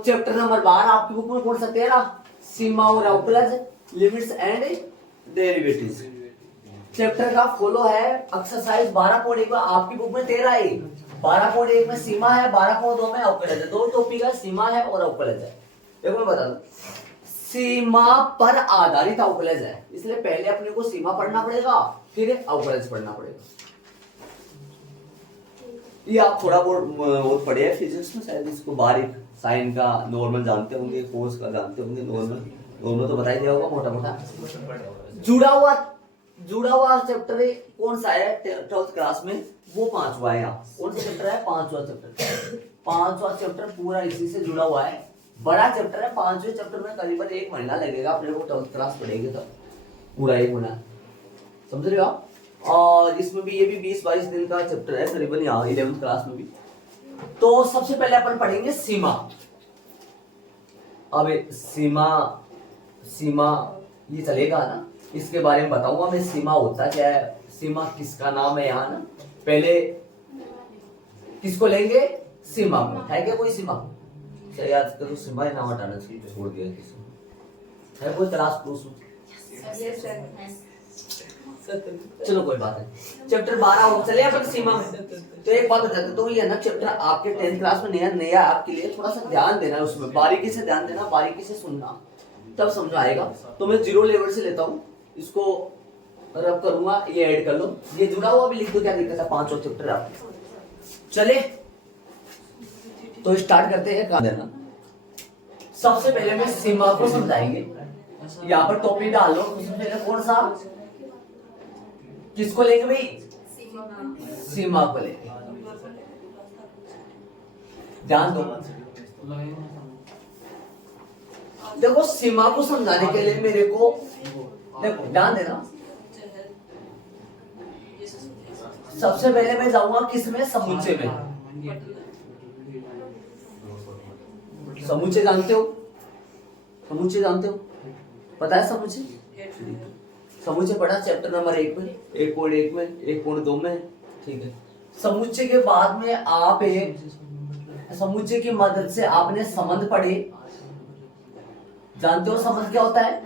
Chapter number 12 आपकी book में कौन सा 13 सीमा और अवकलज लिमिट्स एंड डेरिवेटिव्स। चैप्टर का फॉलो है एक्सरसाइज 12.1 में आपकी बुक में 13 है। 12.1 में सीमा है, 12.2 में अवकलज है। दो टॉपिक है, सीमा है और अवकलज है। देखो मैं बता दूं, सीमा पर आधारित अवकलज है, इसलिए पहले अपने को सीमा पढ़ना पड़ेगा फिर अवकलज पढ़ना पड़ेगा। ये आप थोड़ा बहुत पढ़े हैं फिजिक्स में शायद, इसको बारीक साइन का नॉर्मल जानते होंगे, कोस का जानते होंगे। नॉर्मल तो बता ही दिया होगा मोटा मोटा। जुड़ा हुआ चैप्टर कौन सा है 12th क्लास में, वो 5वां है। कौन सा चैप्टर है 5वां चैप्टर। 5वां चैप्टर पूरा इसी से जुड़ा हुआ है, बड़ा चैप्टर है। 5वें चैप्टर में करीबन 1 महीना लगेगा अपने को, 12th क्लास पढ़ेंगे तब पूरा 1 महीना, समझ रहे हो आप। और इसमें भी ये भी 20-22 दिन का चैप्टर है करीबन, यहाँ 11th क्लास में भी। तो सबसे पहले अपन पढ़ेंगे सीमा। अब सीमा ये चलेगा ना, इसके बारे में बताऊंगा मैं। सीमा होता क्या है, सीमा किसका नाम है यहाँ ना। पहले किसको लेंगे, सीमा को। है क्या कोई सीमा, याद करो सीमा ही नाम हटाना चाहिए, छोड़ दिया किसी है कोई क्लास प्रूफ। चलो कोई बात नहीं, चैप्टर 12 हो चले अपन सीमा में। तो एक बात बताते तो ये ना चैप्टर आपके 10th क्लास में नया आपके लिए, थोड़ा सा ध्यान देना उसमें, बारीकी से ध्यान देना, बारीकी से सुनना, तब समझ आएगा। तो मैं 0 लेवल से लेता हूँ, इसको रब करूंगा, ये ऐड कर लो, ये जुड़ा हुआ भी लिख दो, क्या दिक्कत है। 5वां चैप्टर आप चले तो स्टार्ट करते हैं काम देना। सबसे पहले मैं सीमा को समझाएंगे, यहाँ पर टॉपिक डाल लो। सबसे पहले कौन सा, किसको लेंगे भाई, सीमा को लेंगे। ध्यान दो, देखो सीमा को समझाने के लिए मेरे को, देखो ध्यान देना। सबसे पहले मैं जाऊंगा किसमें, समुच्चय में। समुच्चय जानते हो, समुच्चय जानते हो, पता है समुच्चय। समुच्चय पढ़ा चैप्टर नंबर 1 में, 1.1 में, 1.2 में, ठीक है। समुच्चय के बाद में आप एक समुच्चय की मदद से आपने संबंध पढ़े। जानते हो संबंध क्या होता है,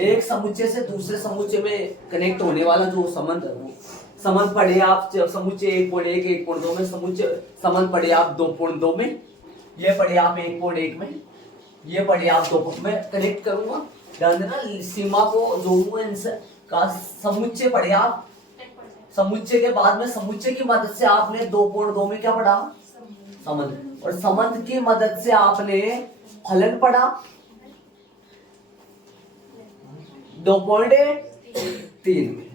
एक समुच्चय से दूसरे समुच्चय में कनेक्ट होने वाला जो संबंध है, वो संबंध पढ़े आप। समुच्चय 1.1, 1.2 में, समुच्चय संबंध पढ़े आप 2.2 में, ये पढ़े आप 1.1 में, ये पढ़े आप 2 में। कनेक्ट करूंगा, ध्यान देना, सीमा को जोड़ूंगा इनसे का। समुच्चय पढ़े आप, समुच्चय के बाद में समुच्चय की मदद से आपने 2.2 में क्या पढ़ा, संबंध, और संबंध की मदद से आपने फलन पढ़ा 2.3 में।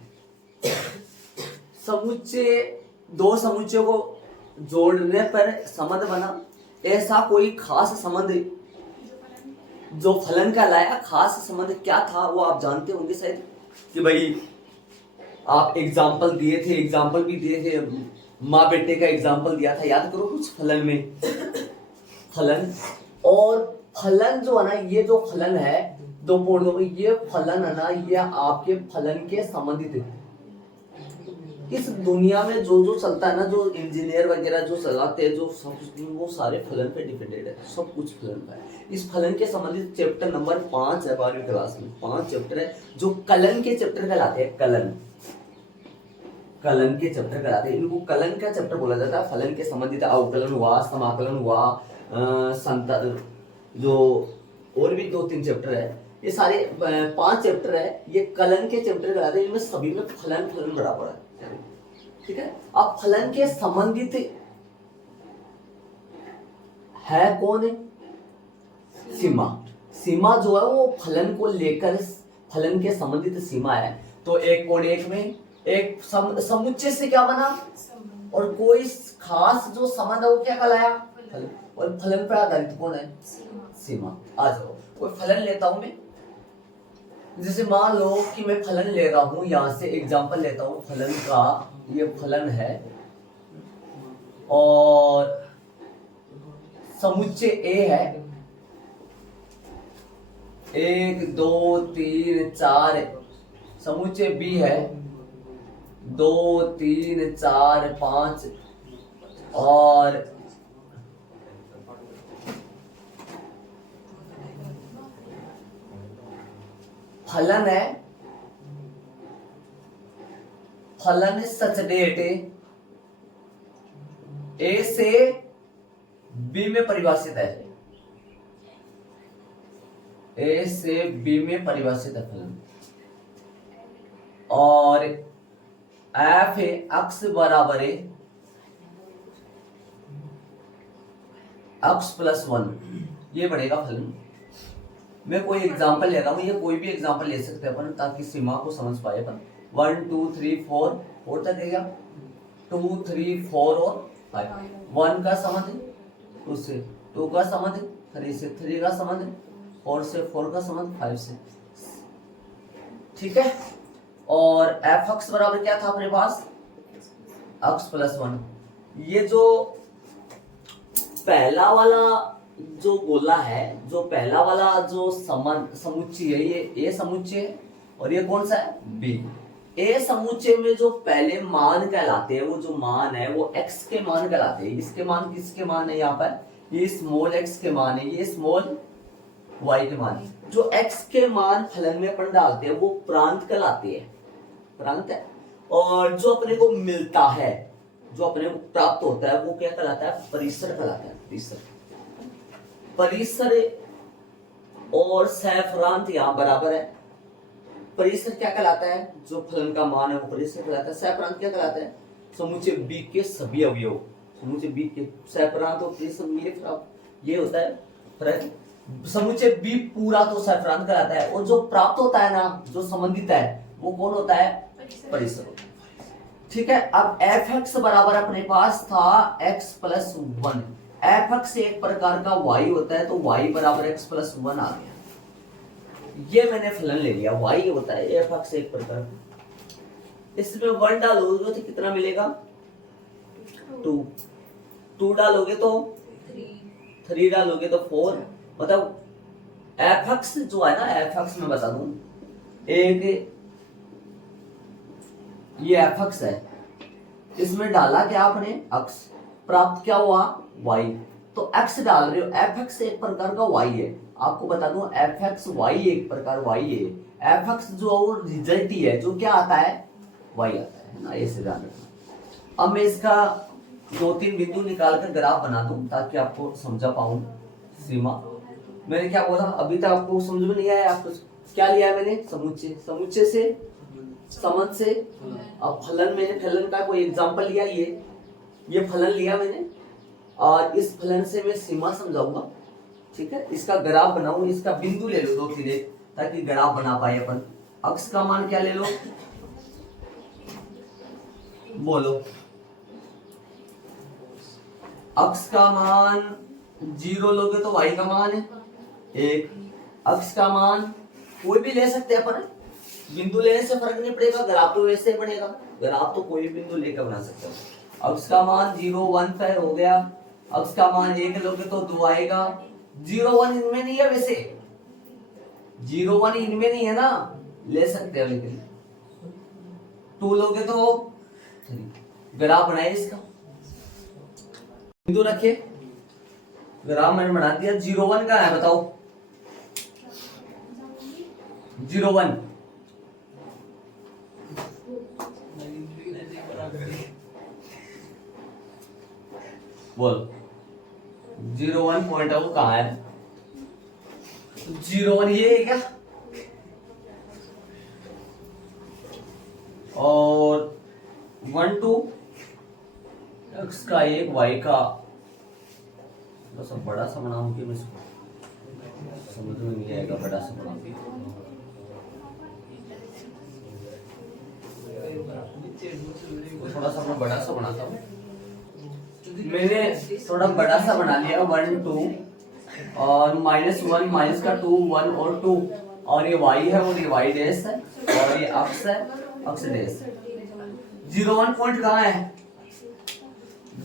समुच्चय, दो समुच्चयों को जोड़ने पर संबंध बना। ऐसा कोई खास संबंध जो फलन का लाया, खास संबंध क्या था वो आप जानते होंगे शायद, कि भाई आप एग्जाम्पल दिए थे, एग्जाम्पल भी दिए थे, माँ बेटे का एग्जाम्पल दिया था, याद करो कुछ फलन में। फलन, और फलन जो है ना, ये जो फलन है 2.2, ये फलन है ना, ये आपके फलन के संबंधित है। इस दुनिया में जो जो चलता है ना, जो इंजीनियर वगैरह जो चलाते हैं, जो सब, वो सारे फलन पे डिपेंडेड है, सब कुछ फलन पे है। इस फलन के संबंधित चैप्टर नंबर 5 है 12वीं क्लास में। 5 चैप्टर है जो कलन के चैप्टर कहलाते हैं। कलन के चैप्टर कहलाते हैं, इनको कलन का चैप्टर बोला जाता है। फलन के संबंधित अवकलन हुआ, समाकलन हुआ, जो और भी 2-3 चैप्टर है, ये सारे 5 चैप्टर है, ये कलन के चैप्टर कहलाते हैं। इनमें सभी में फलन बड़ा पड़ा है, ठीक है। अब फलन के संबंधित है कौन है, सीमा। सीमा जो है वो फलन को लेकर, फलन के संबंधित सीमा है। तो 1.1 में एक समुच्चय से क्या बना, और कोई खास जो संबंध है वो क्या कहलाया, फलन। और फलन पर आधारित कौन है, सीमा। आ जाओ, कोई फलन लेता हूं मैं, जैसे मान लो कि मैं फलन ले रहा हूं, यहां से एग्जांपल लेता हूं फलन का। ये फलन है और समुच्चय ए है, 1 2 3 4। समुच्चय बी है 2 3 4 5, और फलन है, फलन सच डेट ए से बी में परिभाषित है, ए से बी में परिभाषित है फलन, और एफ है अक्स बराबर है अक्स प्लस 1, ये बढ़ेगा फलन। मैं कोई एग्जांपल ले रहा हूं, ये कोई भी एग्जांपल ले सकते हैं अपन ताकि सीमा को समझ पाए अपन। 1 2 3 4 4 तक है क्या, 2 3 4 और 5। 1 का संबंध है 2 से, 2 का संबंध है 3 से, 3 का संबंध है 4 से, 4 का संबंध 5 से, ठीक है। और एफ एक्स बराबर क्या था अपने पास, एक्स प्लस 1। ये जो पहला वाला जो गोला है, जो पहला वाला जो समुच्चय है, ये ए समुच्चय है, और ये कौन सा है, बी। ए समुच्चय में जो पहले मान कहलाते हैं, वो जो मान है वो एक्स के मान कहलाते हैं। इसके मान किसके मान है, यहाँ पर ये स्मॉल एक्स के मान है, ये स्मॉल वाई के मान है। जो एक्स के मान फलन में अपन डालते हैं वो प्रांत कहलाते हैं, प्रांत है। और जो अपने को मिलता है, जो अपने को प्राप्त होता है वो क्या कहलाता है, परिसर कहलाता है, परिसर। परिसर और सैफरांत यहाँ बराबर है। परिसर क्या कहलाता है, जो फलन का मान है वो परिसर कहलाता है। सैफरांत क्या कहलाता है, समुच्चय बी के सभी अवयव, समुच्चय बी के। सैफरांत और परिसर ये होता है फर्क। समुच्चय बी पूरा तो सैफरांत कहलाता है, और जो प्राप्त होता है ना, जो संबंधित है, वो कौन होता है, परिसर होता है, ठीक है। अब एफ एक्स बराबर अपने पास था एक्स प्लस 1। एफ एक्स एक प्रकार का वाई होता है, तो वाई बराबर एक्स प्लस 1 आ गया। ये मैंने फलन ले लिया, वाई होता है एफ एक्स एक प्रकार का। इसमें 1 डालोगे तो कितना मिलेगा, 2। 2 डालोगे तो 3 डालोगे तो 4। मतलब एफ एक्स जो है ना, एफ एक्स में बता दूं, एक ये एफ एक्स है, इसमें डाला क्या आपने एक्स, प्राप्त क्या हुआ वाई, तो एक्स डाल रहे हो। एफ एक्स एक प्रकार का वाई है, आपको बता दूं एफ एक्स वाई एक प्रकार वाई है। एफ एक्स जो रिजल्ट ही है, जो क्या आता है, वाई आता है ना, ऐसे ध्यान रखना। अब मैं इसका 2-3 बिंदु निकाल कर ग्राफ बना दूं ताकि आपको समझा पाऊं सीमा। मैंने क्या बोला अभी तक आपको समझ में नहीं आया, आपको क्या लिया है मैंने, समुच्चय, समुच्चय से समझ से। अब फलन, मैंने फलन का कोई एग्जांपल लिया, ये फलन लिया मैंने, और इस फलन से मैं सीमा समझाऊंगा, ठीक है। इसका ग्राफ बनाऊं, इसका बिंदु ले लो 2-3 ताकि ग्राफ बना पाए अपन। अक्स का मान क्या ले लो, बोलो। अक्स का मान 0 लोगे तो वाई का मान है 1। अक्स का मान कोई भी ले सकते हैं अपन, बिंदु लेने से फर्क नहीं पड़ेगा, ग्राफ तो वैसे ही बनेगा, ग्राफ तो कोई भी बिंदु लेकर बना सकते हो। अक्स का मान 0 1 पे हो गया, अक्स का मान 1 लोगे तो 2 आएगा। 0 1 इनमें नहीं है, वैसे 0 1 इनमें नहीं है ना, ले सकते हो, लेकिन 2 लोगे तो 3। ग्राफ बनाए इसका, बिंदु रखे, ग्राफ मैंने बना दिया। 0 1 का है, बताओ 0 1 बोल। 0 1 पॉइंट है वो कहाँ है, 0 1 ये है क्या, और 1 2 एक्स का 1 वाई का, बस अब बड़ा सा बनाऊं कि मैं इसको समझ में नहीं आएगा, बड़ा सा बनाऊं। थोड़ा सा मैं बड़ा सा बनाता हूँ, मैंने थोड़ा बड़ा सा बना लिया। 1 2 और -1 माइनस का 2 1 और 2, और ये y है और ये y डैश है, और ये अक्स है, अक्स डैश। 0 1 पॉइंट कहाँ है,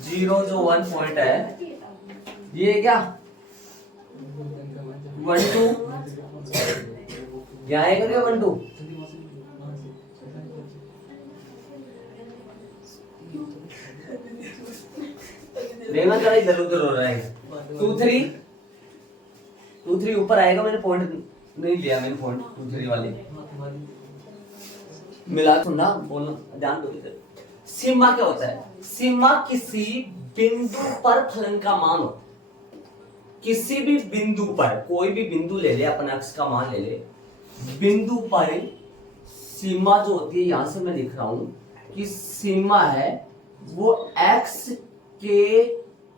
0 जो 1 पॉइंट है ये क्या, 1 2 यहाँ आएगा क्या, 1 2 देखना जरा इधर उधर हो रहा है। 2 3 ऊपर आएगा, मैंने पॉइंट नहीं लिया मैंने पॉइंट 2 3 वाले मिला, सुनना बोलना ध्यान दो इधर। सीमा क्या होता है? सीमा किसी बिंदु पर फलन का मान हो। किसी भी बिंदु पर, कोई भी बिंदु ले ले, अपन x का मान ले ले, बिंदु पर सीमा जो होती है, यहां से मैं लिख रहा हूं कि सीमा है वो x के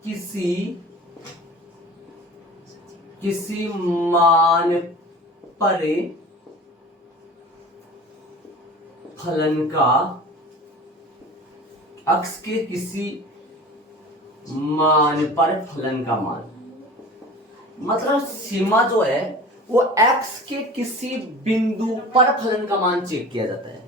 किसी मान पर फलन का, x के किसी मान पर फलन का मान, मतलब सीमा जो है वो x के किसी बिंदु पर फलन का मान चेक किया जाता है।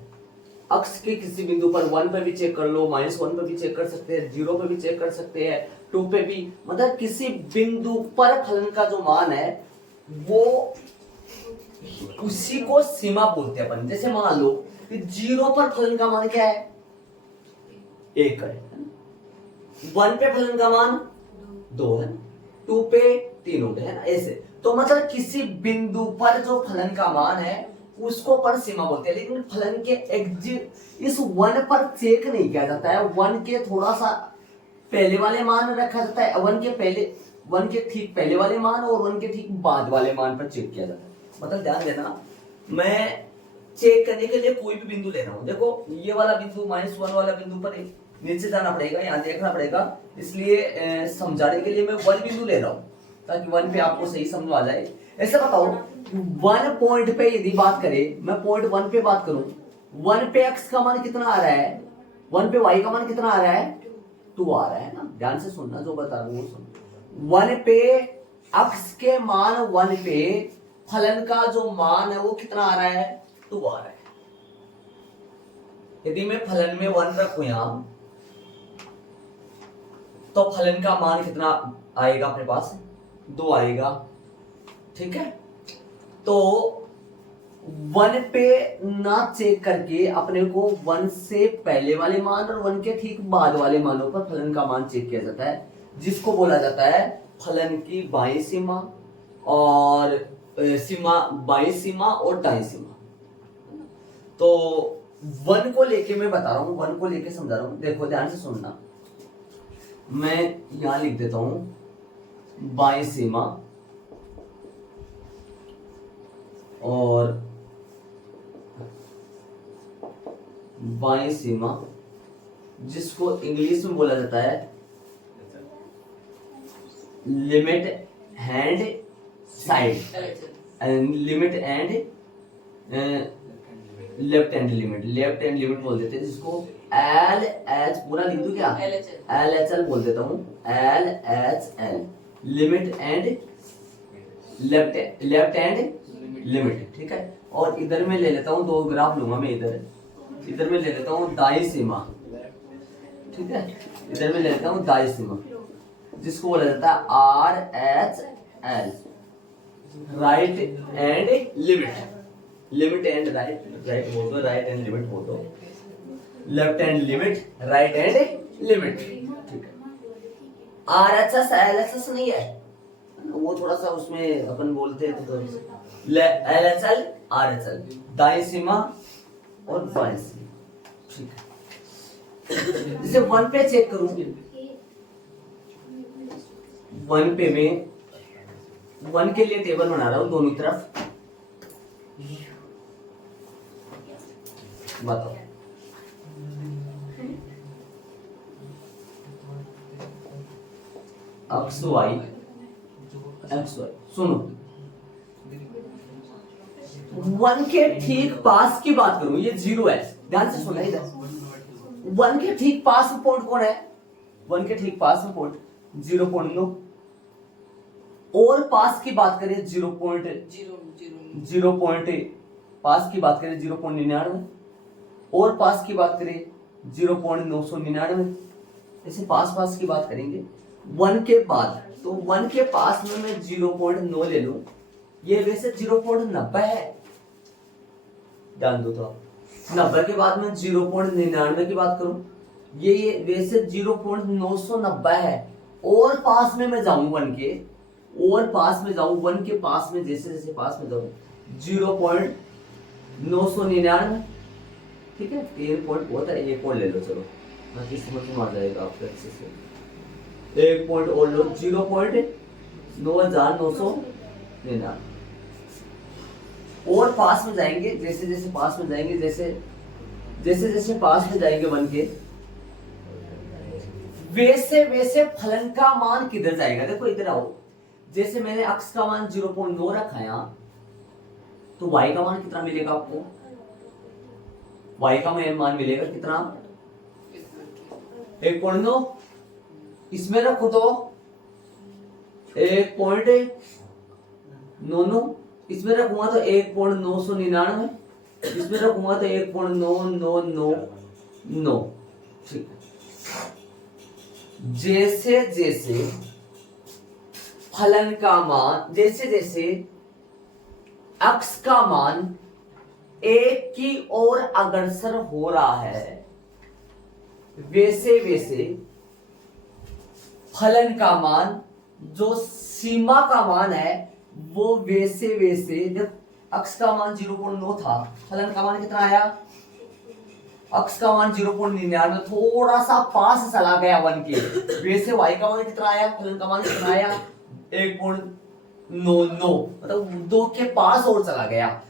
x के किसी बिंदु पर 1 पे भी चेक कर लो, -1 पे भी चेक कर सकते हैं, 0 पे भी चेक कर सकते हैं, 2 पे भी, मतलब किसी बिंदु पर फलन का जो मान है वो उसी को सीमा बोलते हैं अपन। जैसे मान लो कि 0 पर फलन का मान क्या है? 1 है, 1 पे फलन का मान 2 है, 2 पे 3 हो गए, है ना, ऐसे। तो मतलब किसी बिंदु पर जो फलन का मान है उसको पर सीमा बोलते हैं। लेकिन फलन के इस 1 पर चेक नहीं किया जाता है, 1 के थोड़ा सा पहले वाले मान रखा जाता है, 1 के ठीक पहले वाले मान और 1 के ठीक बाद वाले मान पर चेक किया जाता है। मतलब ध्यान देना, मैं चेक करने के लिए कोई भी बिंदु ले रहा हूं, देखो ये वाला बिंदु -1 वाला बिंदु पर नीचे जाना पड़ेगा, यहाँ देखना पड़ेगा, इसलिए समझाने के लिए मैं 1 बिंदु ले रहा हूं ताकि 1 पे आपको सही समझ आ जाए। ऐसे बताओ 1 पॉइंट पे यदि बात करें, मैं पॉइंट 1 पे बात करूं, 1 पे x का मान कितना आ रहा है, 1 पे y का मान कितना आ रहा है? 2 आ रहा है ना। ध्यान से सुनना, जो बता रहा हूं वो सुन। 1 पे x के मान 1 पे फलन का जो मान है वो कितना आ रहा है? 2 आ रहा है। यदि मैं फलन में 1 रखूं यहां, तो फलन का मान कितना आएगा अपने पास? 2 आएगा, ठीक है। तो 1 पे ना चेक करके अपने को 1 से पहले वाले मान और 1 के ठीक बाद वाले मानों पर फलन का मान चेक किया जाता है, जिसको बोला जाता है फलन की बाईं सीमा और बाईं सीमा और दाईं सीमा। तो 1 को लेके मैं बता रहा हूं, 1 को लेके समझा रहा हूं, देखो ध्यान से सुनना। मैं यहां लिख देता हूं बाईं सीमा और बाईं सीमा, जिसको इंग्लिश में बोला जाता है limit hand side, limit and left hand limit बोल देते हैं, जिसको LH पूरा लिख दूं क्या? LHL बोल देता हूं, LHL limit and left hand limit, ठीक है। और इधर में ले लेता हूं, 2 ग्राफ लूंगा मैं, इधर में ले लेता हूं दाईं सीमा, ठीक है, इधर में ले लेता हूं दाईं सीमा, जिसको बोला जाता है RHL right and limit and right बोल दो, राइट एंड लिमिट बोल दो, left and limit, right and limit, ठीक है। RHS LHS नहीं है, वो थोड़ा सा उसमें अपन बोलते हैं तो LHL RHL दाईं सीमा और बाईं सीमा, ठीक है। जैसे 1 पे चेक करूं, 1 पे मैं 1 के लिए टेबल बना रहा हूं दोनों तरफ, बताओ एक्स वाई, सुनो 1 के ठीक पास की बात करूं, ये 0 है, ध्यान से सुनना इधर। 1 के ठीक पास में पॉइंट कौन है? 1 के ठीक पास में पॉइंट 0.9, और पास की बात करें 0 पास की बात करें 0.99, और पास की बात करें 0.999, ऐसे पास की बात करेंगे 1 के बाद। तो 1 के पास में मैं 0.9 ले लूं, ये वैसे 0.90 है, ध्यान दो। तो 90 के बाद में 0.99 की बात करूं, ये वैसे 0.990 है, और पास में मैं जाऊं 1 के, और पास में जाऊं 1 के पास में, जैसे जैसे पास में जाऊं 0.999, ठीक है। 3 पॉइंट बहुत है, 1 पॉइंट ले लो चलो, बाकी समझ में आ जाएगा आपको अच्छे से। 1 पॉइंट और लो, 0.9999। और पास में जाएंगे, जैसे जैसे पास में जाएंगे, जैसे जैसे पास में जाएंगे 1 के, वैसे वैसे फलन का मान किधर जाएगा। देखो इधर आओ, जैसे मैंने x का मान 0.9 रखा है, तो y का मान कितना मिलेगा आपको। y का मान मिलेगा कितना, 1.9। इसमें रखो तो 1.99, इसमें रखूंगा तो 1.999, इसमें रखूंगा तो 1.9999, ठीक है। जैसे जैसे फलन का मान, जैसे जैसे x का मान 1 की ओर अग्रसर हो रहा है, वैसे वैसे फलन का मान, जो सीमा का मान है, वो वैसे वैसे, जब x का मान 0.9 था, फलन का मान कितना आया, x का मान 0.99, थोड़ा सा पास चला गया 1 के, वैसे y का मान कितना आया, फलन का मान कितना आया, 1.99, मतलब 2 के पास और चला गया।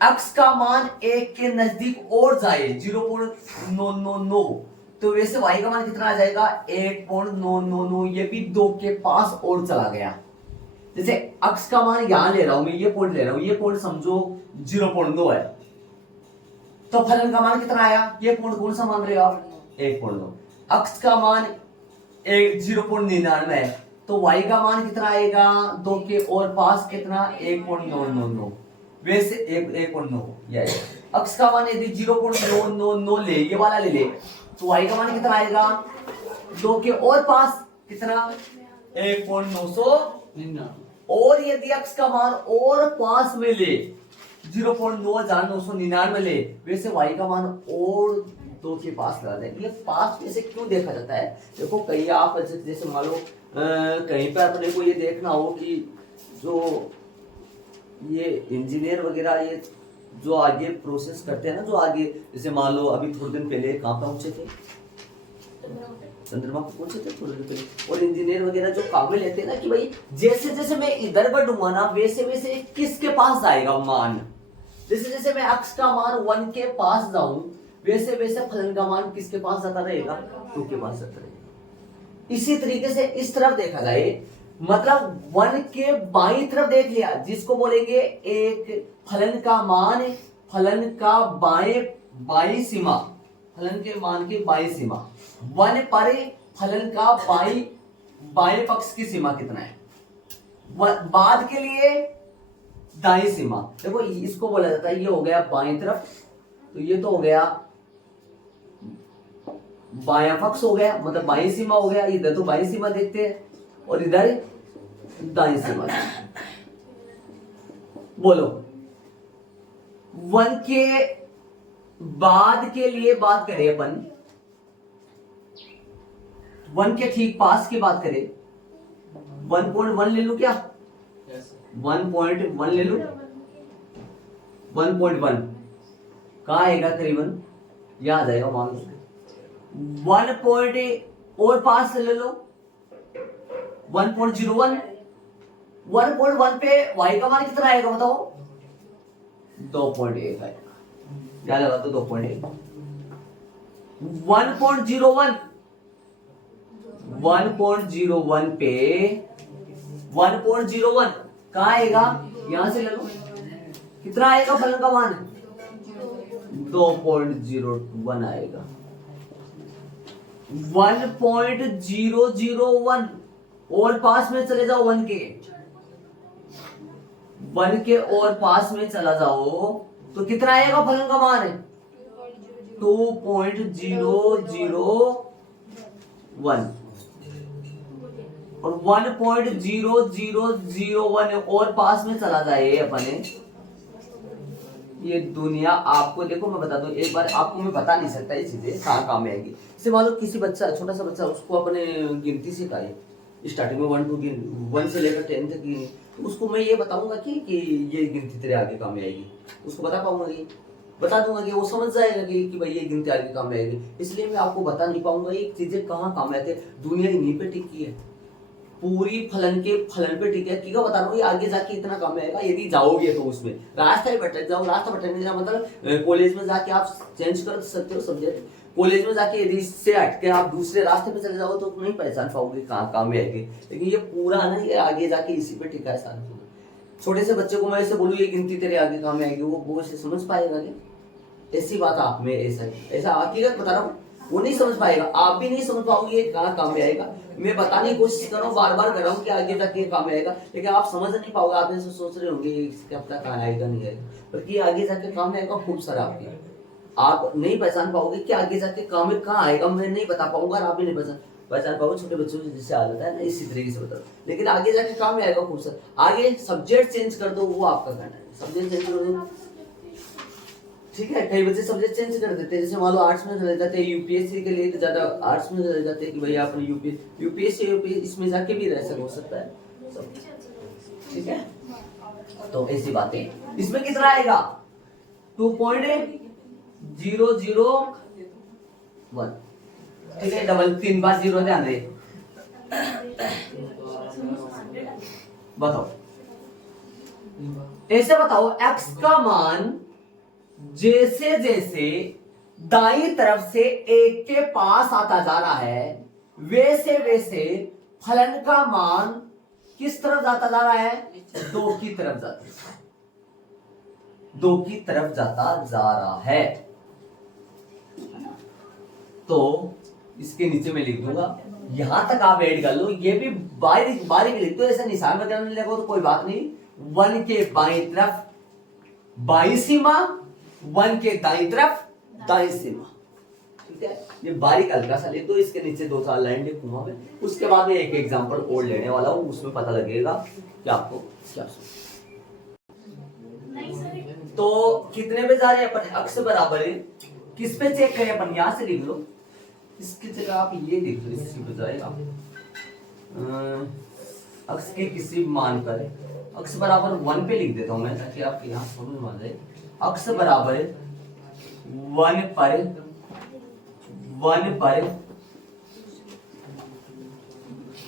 x का मान 1 के नजदीक और जाए 0.999, तो वैसे y का मान कितना आ जाएगा, 1.999, ये भी 2 के पास और चला गया। जैसे x का मान यहां ले रहा हूं मैं, ये पॉइंट ले रहा हूं, ये पॉइंट समझो 0.9 है, तो फलन का मान कितना आया, ये पॉइंट कौन सा मान रहे हो आप, 1.9। x का मान 0.99 है, तो y का मान कितना आएगा, 2 के और पास कितना, 1.999, वैसे 1.9, ये आएगा। x का मान यदि 0.999 ले, ये वाला ले ले, तो y का मान कितना आएगा, 2 के और पास कितना, 1.999, और यदि x का मान और पास में ले, 0.9999 ले, वैसे y का मान और 2 के पास ला दें। ये पास में से क्यों देखा जाता है, देखो कहीं आप जैसे मान लो कहीं पर अपने को ये देखना हो कि जो ये इंजीनियर वगैरह, ये जो आगे प्रोसेस करते हैं ना, जो आगे, जैसे मान लो अभी थोड़े दिन पहले कहाँ पहुंचे थे, चंद्रमा को पहुंचे थे थोड़े दिन पहले, और इंजीनियर वगैरह जो कागज लेते हैं ना कि भाई जैसे जैसे मैं इधर बढ़ूंगा ना, वैसे वैसे किसके पास जाएगा मान, जैसे जैसे मैं x का मान 1 के पास जाऊं, वैसे वैसे फलन का मान किसके पास जाता रहेगा, 2 के पास जाता रहेगा। इसी तरीके से इस तरफ देखा जाए, मतलब 1 के बाईं तरफ देख लिया, जिसको बोलेंगे एक फलन का मान, फलन का बाईं सीमा, फलन के मान की बाईं सीमा, 1 पर फलन का बाएं पक्ष की सीमा कितना है, बाद के लिए दाईं सीमा। देखो इसको बोला जाता है, ये हो गया बाईं तरफ, तो ये तो हो गया बायां पक्ष हो गया, मतलब बाईं सीमा हो गया। इधर तो बाईं सीमा देखते हैं और इधर दाईं सीमा। बोलो 1 के बाद के लिए बात करें अपन, 1 के ठीक पास की बात करें, 1.1 ले लो क्या, 1.1 ले लो, 1.1 कहाँ आएगा, करीबन यहां आ जाएगा, मान लो 1 पॉइंट और पास ले लो, 1.01, 1.1 पे y का मान कितना आएगा बताओ, 2.1 आएगा, क्या लगा तो 2.1। 1.01 पे 1.01 कहाँ आएगा, यहां से ले लो, कितना आएगा फलन का मान, 2.021 आएगा। 1.001 और पास में चले जाओ, 1 के और पास में चला जाओ तो कितना आएगा फलन का मान, 2.001, और 1.0001 और पास में चला जाए अपने, ये दुनिया आपको, देखो मैं बता दूं एक बार, आपको मैं बता नहीं सकता ये चीजें कहाँ काम में आएगी। जैसे मान लो किसी बच्चा, छोटा सा बच्चा, उसको अपने गिनती सिखाए, स्टार्टिंग में 1 2 1 से लेकर 10 तक गिनी, तो उसको मैं ये बताऊंगा कि ये गिनती तेरे आगे काम में आएगी, उसको बता पाऊंगा कि बता दूंगा कि वो समझ जाएगा कि भाई ये गिनती आगे काम में आएगी। इसलिए मैं आपको बता नहीं पाऊंगा ये चीजें कहाँ काम आते हैं। दुनिया इन्हीं पे टिकी है, पूरी फलन पे टिकी है। क्यों बता रहा हूँ, ये आगे जाके इतना काम आएगा यदि जाओगे तो उसमें रास्ता ही भटक जाओ। रास्ता भटकने का मतलब कॉलेज में जाके आप चेंज कर सकते हो सब्जेक्ट, कॉलेज में जाके यदि इससे हट के आप दूसरे रास्ते पे चले जाओ तो नहीं पहचान पाओगे कहाँ काम में आएगी। लेकिन ये पूरा ना ये आगे जाके इसी पे टिका है सारा। छोटे से बच्चे को मैं ऐसे बोलूँ ये गिनती तेरे आगे काम में आएगी, वो ऐसे समझ पाएगा क्या? ऐसी बात आप में ऐसा हकीकत बता रहा हूँ, वो नहीं समझ पाएगा, आप भी नहीं समझ पाओगे ये कहाँ काम में आएगा। मैं बताने की कोशिश कर रहा हूँ, बार बार कर रहा हूँ कि आगे जाके काम में आएगा, लेकिन आप समझ नहीं पाओगे। आप ऐसे सोच रहे होंगे क्या पता कहाँ आएगा नहीं आएगा, बल्कि आगे जाके काम में आएगा खूब सारा। आप नहीं पहचान पाओगे कि आगे जाके काम में कहाँ आएगा, मैं नहीं बता पाऊंगा और आप भी नहीं पहचान पाओगे। छोटे बच्चों से जिससे आदत है ना इसी तरीके से बता, लेकिन आगे जाके काम में आएगा खूब सारा। आगे सब्जेक्ट चेंज कर दो, वो आपका कहना है। सब्जेक्ट चेंज कर दो, ठीक है। कई बच्चे सब्जेक्ट चेंज कर देते हैं, जैसे मान लो आर्ट्स में चले जाते हैं, यूपीएससी के लिए तो ज्यादा आर्ट्स में चले जाते हैं कि भाई आपने यूपीएससी इसमें जाके भी रह हो सकता है, ठीक है। तो ऐसी बातें, इसमें कितना आएगा 2.001, ठीक है। डबल 3 बार 0 ध्यान दे। बताओ, ऐसे बताओ x का मान जैसे जैसे दाईं तरफ से 1 के पास आता जा रहा है, वैसे वैसे फलन का मान किस तरफ जाता जा रहा है? 2 की तरफ जाता है, 2 की तरफ जाता जा रहा है। तो इसके नीचे मैं लिख दूंगा, यहां तक आप ऐड कर लो। ये भी बारीक बारीक लिख दो, ऐसा निशान वगैरह नहीं लगो तो कोई बात नहीं। 1 के बाईं तरफ बाईं सीमा, 1 के दाईं तरफ दाईं सीमा, ठीक है। ये बारीक हल्का सा लिख दो, इसके नीचे 2-4 लाइन लिखूंगा मैं। उसके बाद में एक एग्जांपल और लेने वाला हूं, उसमें पता लगेगा कि आपको क्या समझ। तो कितने पे जा रहे हैं अपन? अक्स बराबर है, किस पे चेक करें अपन? यहां से लिख लो, इसकी जगह आप ये लिख लो, इसकी बजाय आप अक्स के किसी मान पर अक्स बराबर 1 पे लिख देता हूं मैं, ताकि आप यहां समझ में आ जाए। अक्स बराबर 1 पर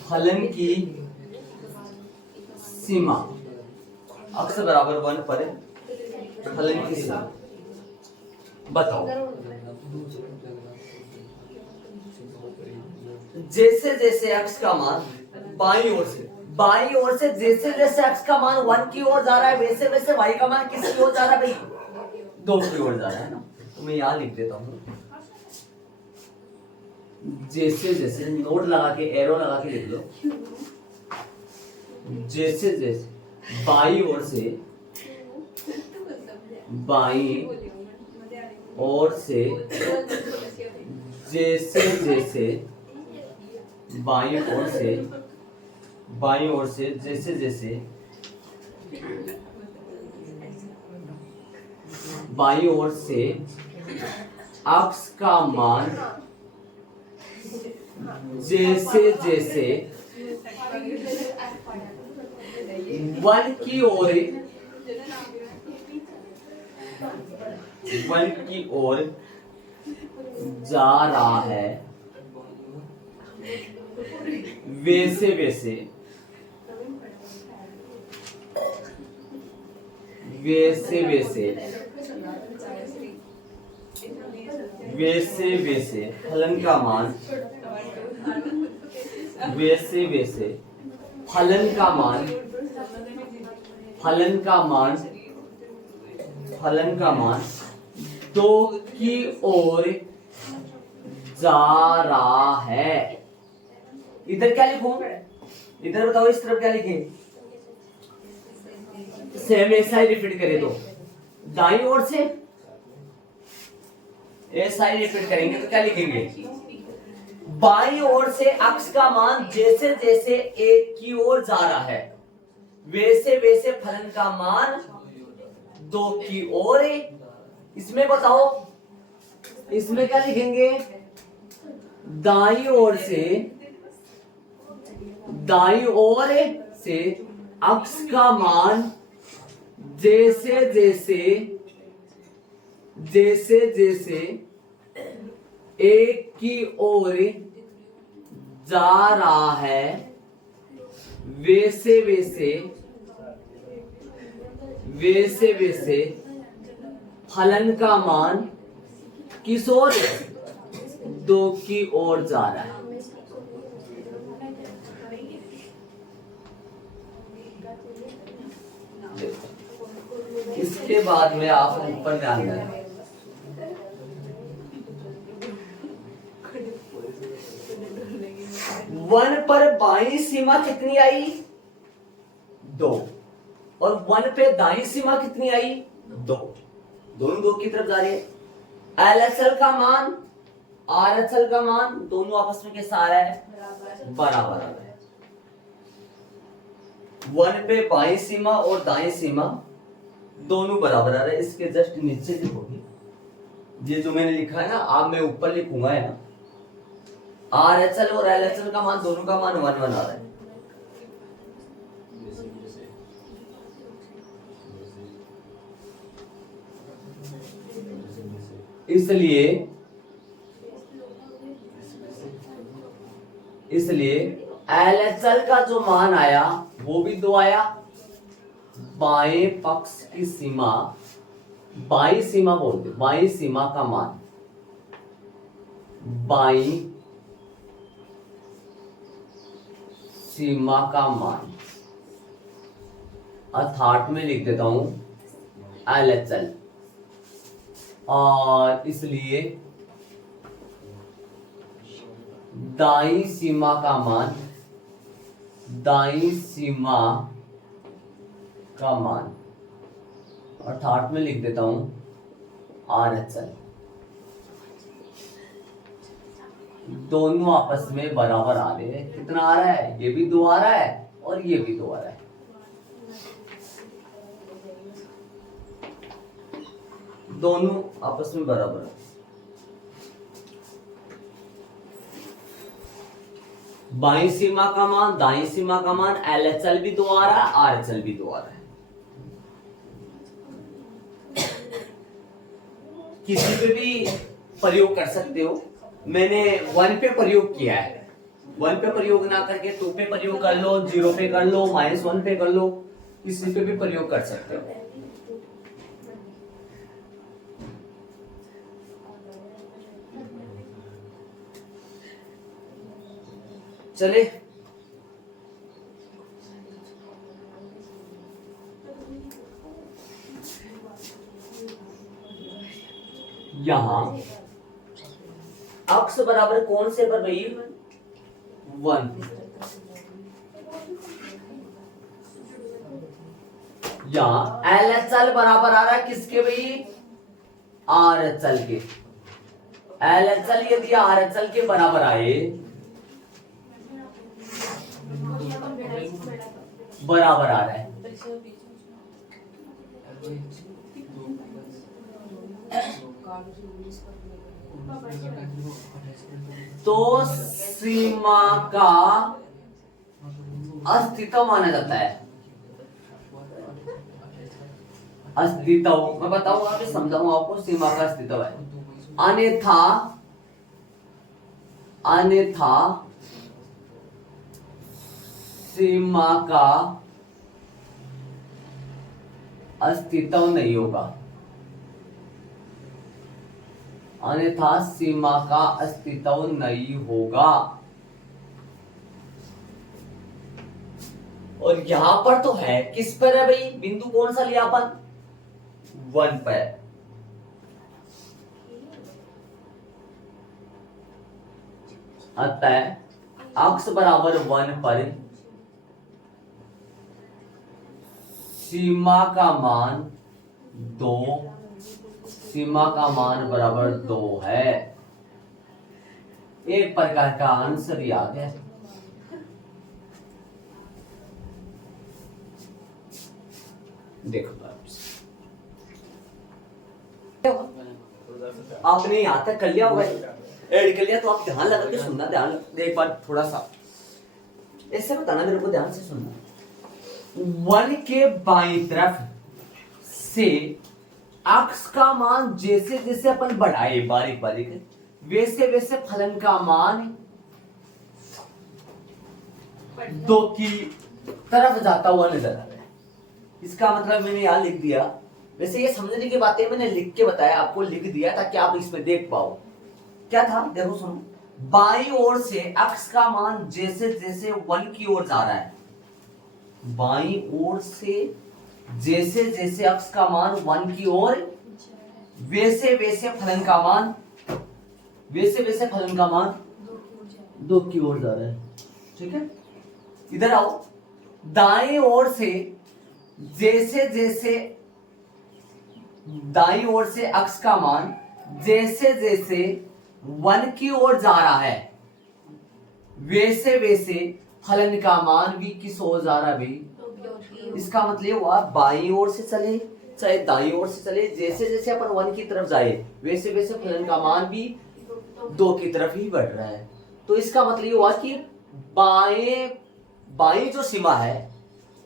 फलन की सीमा, अक्स बराबर 1 पर फलन की सीमा। बताओ, जैसे जैसे x का मान बाईं ओर से जैसे जैसे x का मान 1 की ओर जा रहा है, वैसे वैसे y का मान किसकी ओर जा रहा है भाई? 2 की ओर जा रहा है ना। तो मैं यहां लिख देता हूं, जैसे जैसे, नोट लगा के एरो लगा के लिख लो, जैसे जैसे बाईं ओर से जैसे जैसे बाईं ओर से जैसे जैसे बाईं ओर से अक्स का मान जैसे जैसे 1 की ओर जा रहा है, वैसे वैसे फलन का मान फलन का मान 2 की ओर जा रहा है। इधर क्या लिखूं? इधर बताओ, इस तरफ क्या लिखें? सेम ऐसा ही रिपीट करें तो दाईं ओर से ऐसा ही रिपीट करेंगे तो क्या लिखेंगे? बाईं ओर से अक्स का मान जैसे जैसे 1 की ओर जा रहा है, वैसे वैसे फलन का मान 2 की ओर है। इसमें बताओ, इसमें क्या लिखेंगे? दाईं ओर से दाईं ओर से अक्ष का मान जैसे जैसे एक की ओर जा रहा है वैसे वैसे फलन का मान किस ओर? 2 की ओर जा रहा है। इसके बाद में आप ऊपर ध्यान दें, वन पर बाईं सीमा कितनी आई? 2, और वन पे दाईं सीमा कितनी आई? 2। दोनों 2 की तरफ जा रहे हैं। LHL का मान RHL का मान दोनों आपस में कैसा आ रहा है? बराबर आ रहा है। वन पे बाईं सीमा और दाईं सीमा दोनों बराबर आ रहे हैं। इसके जस्ट नीचे जो होगी, ये जो मैंने लिखा है ना, आप मैं ऊपर लिखूंगा है ना, RHL और LHL का मान दोनों का मान 1 1 आ रहा है। इसलिए LHL का जो मान आया वो भी 2 आया। बाएं पक्ष की सीमा, बाईं सीमा बोलते, बाईं सीमा का मान, बाईं सीमा का मान अर्थात में लिख देता हूं LHL, और इसलिए दाईं सीमा का मान, दाईं सीमा का मान अर्थात में लिख देता हूं RHL, दोनों आपस में बराबर आ रहे हैं। कितना आ रहा है? ये भी 2 आ रहा है और ये भी 2 आ रहा है। दोनों आपस में बराबर है। बाईं सीमा का मान, दाईं सीमा का मान, LHL भी 2 आ रहा है, RHL भी 2 आ रहा है। किसी पे भी प्रयोग कर सकते हो। मैंने 1 पे प्रयोग किया है, 1 पे प्रयोग ना करके 2 पे प्रयोग कर लो, 0 पे कर लो, -1 पे कर लो, किसी पे भी प्रयोग कर सकते हो। चले, यहां अक्ष बराबर कौन से पर भाई? 1। यहां LHL बराबर आ रहा है किसके भाई? RHL के। LHL यदि RHL के बराबर आए, बराबर आ रहा है, तो सीमा का अस्तित्व माना जाता है। अस्तित्व मैं बताऊंगा, मैं समझाऊंगा आपको। सीमा का अस्तित्व है, अन्यथा सीमा का अस्तित्व नहीं होगा। अन्यथा सीमा का अस्तित्व नहीं होगा। और यहां पर तो है, किस पर है भाई? बिंदु कौन सा लिया अपन? 1 पर। अतः अक्ष बराबर 1 पर सीमा का मान 2, सीमा का मान बराबर 2 है। एक प्रकार का आंसर ही आ गया। देखो आपने यहां तक कर लिया होगा, ऐड कर लिया, तो आप ध्यान लगा के सुनना, ध्यान एक बार थोड़ा सा ऐसे बताना, मेरे को ध्यान से सुनना। 1 के बाईं तरफ से अक्स का मान जैसे जैसे अपन बढ़ाए बारीक बारीक, वैसे वैसे फलन का मान 2 की तरफ जाता हुआ नजर आ रहा है। इसका मतलब मैंने यहां लिख दिया। वैसे ये समझने की बातें मैंने लिख के बताया, आपको लिख दिया ताकि आप इसमें देख पाओ। क्या था, देखो सुनो। बाईं ओर से अक्स का मान जैसे जैसे 1 की ओर जा रहा है, बाईं ओर से जैसे जैसे अक्स का मान 1 की ओर, वैसे वैसे फलन का मान, वैसे वैसे फलन का मान 2 की ओर जा रहा है। ठीक है, इधर आओ। दाएं ओर से जैसे जैसे, दाईं ओर से अक्स का मान जैसे जैसे 1 की ओर जा रहा है, वैसे वैसे फलन का मान भी किस ओर जा रहा है भाई। इसका मतलब हुआ बाईं ओर से चले चाहे दाईं ओर से चले, जैसे जैसे अपन 1 की तरफ जाए वैसे वैसे फलन का मान भी 2 की तरफ ही बढ़ रहा है। तो इसका मतलब हुआ कि बाईं जो सीमा है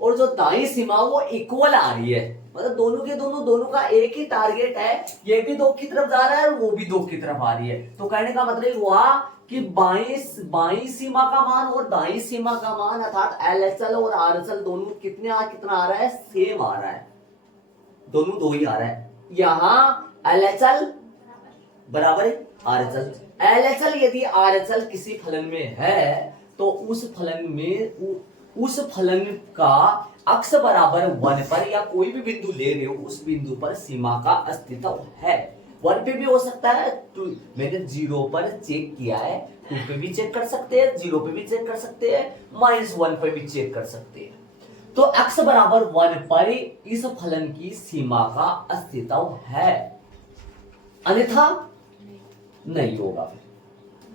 और जो दाईं सीमा वो इक्वल आ रही है, मतलब दोनों के दोनों का एक ही टारगेट है। ये भी 2 की तरफ जा रहा है और वो भी 2 की तरफ आ रही है। तो कहने का मतलब हुआ कि बाईं सीमा का मान और दाईं सीमा का मान अर्थात LHL और RHL दोनों कितना आ रहा है, सेम आ रहा है, दोनों 2 ही आ रहा है। यहां LHL बराबर है RHL। LHL यदि RHL किसी फलन में है तो उस फलन का अक्स बराबर 1 पर या कोई भी बिंदु ले रहे हो, उस बिंदु पर सीमा का अस्तित्व है। 1 पे भी हो सकता है, मैंने 0 पर चेक किया है, 2 पे भी चेक कर सकते हैं, 0 पे भी चेक कर सकते हैं, -1 पे भी चेक कर सकते हैं। तो अक्स बराबर 1 पर इस फलन की सीमा का अस्तित्व है, अन्यथा नहीं होगा।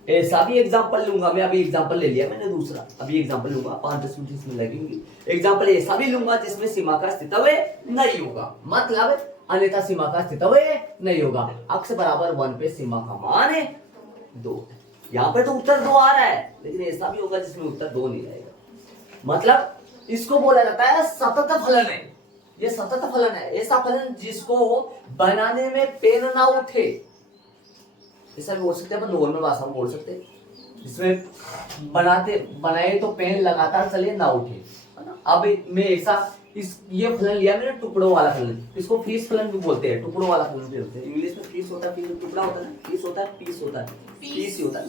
ऐसा भी एग्जांपल लूंगा मैं, अभी एग्जांपल ले लिया मैंने दूसरा, अभी एग्जांपल लूंगा 5-10 मिनट इसमें लगेंगे। एग्जांपल ऐसा भी लूंगा जिसमें सीमा का अस्तित्व नहीं होगा, मतलब अन्यथा सीमा का अस्तित्व नहीं होगा। अक्स बराबर 1 पे सीमा का मान 2। यहाँ पे तो उत्तर 2 आ रहा है, लेकिन ऐसा भी होगा जिसमें उत्तर 2 नहीं रहेगा। मतलब इसको बोला जाता है सतत फलन है। ये सतत फलन है, ऐसा फलन जिसको बनाने में पेन ना उठे, ऐसा भी बोल सकते हैं, नॉर्मल भाषा में बोल सकते हैं, जिसमें बनाए तो पेन लगातार चले ना उठे, है ना। अब मैं ऐसा ये फलन लिया मैंने, टुकड़ों वाला फलन, इसको फीस फलन भी बोलते हैं, टुकड़ों वाला फलन भी बोलते हैं। इंग्लिश में फीस होता है, फीस टुकड़ा होता है ना, फीस होता है, पीस होता है, पीस ही होता है,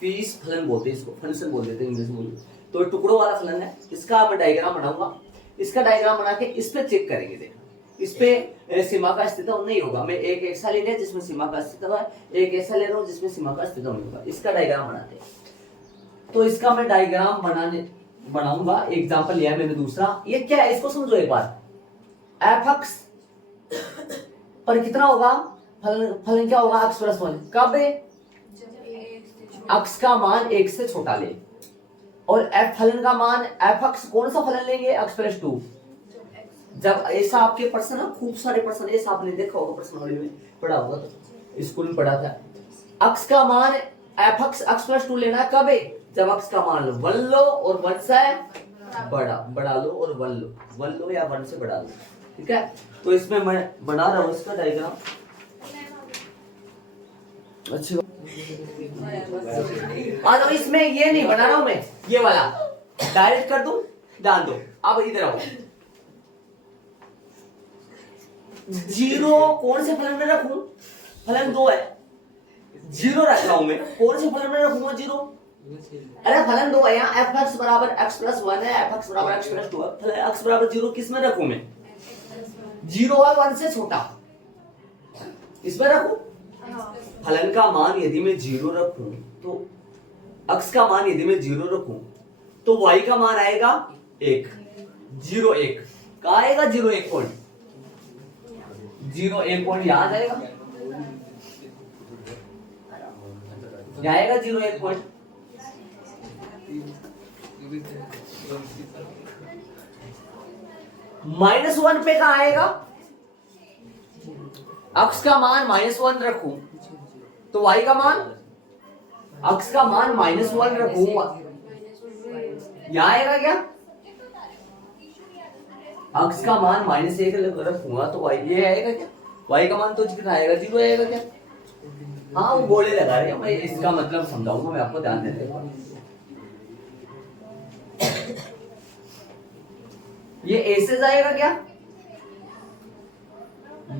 फीस फलन बोलते हैं इसको, फंक्शन बोल देते हैं इंग्लिश में। तो टुकड़ों वाला फलन है, इसका मैं डायग्राम बनाऊंगा, इसका डायग्राम बना के इस पे चेक करेंगे। देखो इस पे सीमा का अस्तित्व नहीं होगा। मैं एक ऐसा ले लिया जिसमें सीमा का अस्तित्व है, एक ऐसा ले रहा हूं जिसमें सीमा का अस्तित्व नहीं होगा। इसका डायग्राम बनाते हैं। तो इसका मैं डायग्राम बनाऊंगा। एग्जांपल लिया मैंने दूसरा। ये क्या है, इसको समझो एक बार। एफ एक्स पर कितना होगा फलन क्या होगा, एक्स प्लस 1। कब एक्स का मान 1 से छोटा ले, और एफ फलन का मान एफ एक्स कौन सा फलन लेंगे, एक्स प्लस 2। जब ऐसा आपके प्रश्न ना, खूब सारे प्रश्न ऐसा आपने देखा होगा, प्रश्नावली में पढ़ा होगा, तो स्कूल में पढ़ा था। एक्स का मान एफ एक्स प्लस 2 लेना कब है, जब एक्स का मान 1 लो और 1 से बड़ा लो, और 1 लो या 1 से बड़ा लो। ठीक है, तो इसमें मैं बना रहा हूं इसका डायग्राम। अच्छी बात, इसमें ये नहीं बना रहा हूं मैं, ये वाला डायरेक्ट कर दूं, ध्यान दो। अब इधर आओ, 0 कौन से फलन में रखूं, फलन 2 है, 0 रख रहा हूं मैं, कौन से फलन में रखूंगा 0। अरे फलन 2 है, यहाँ एफ एक्स बराबर एक्स प्लस 1 है, एफ एक्स बराबर एक्स प्लस 2 है, फलन एक्स बराबर 0 किस में रखूं मैं, 0 है 1 से छोटा, इसमें रखूं। फलन का मान यदि मैं 0 रखूं, तो एक्स का मान यदि मैं 0 रखूं, तो y का मान आएगा 1, 0 1 कहा आएगा, 0 1 पॉइंट, 0 1 पॉइंट यहां जाएगा, यहां आएगा 0 1 पॉइंट। -1 पे कहा आएगा, अक्स का मान -1 रखूं तो y का मान, अक्स का मान -1 रखूं यहाँ आएगा क्या, x का मान -1 रखूंगा तो y ये आएगा क्या, y का मान तो कितना आएगा, 0 आएगा क्या। हाँ वो गोले लगा रहे हैं, मैं इसका मतलब समझाऊंगा मैं आपको, ध्यान देते हैं। ये ए से जाएगा क्या,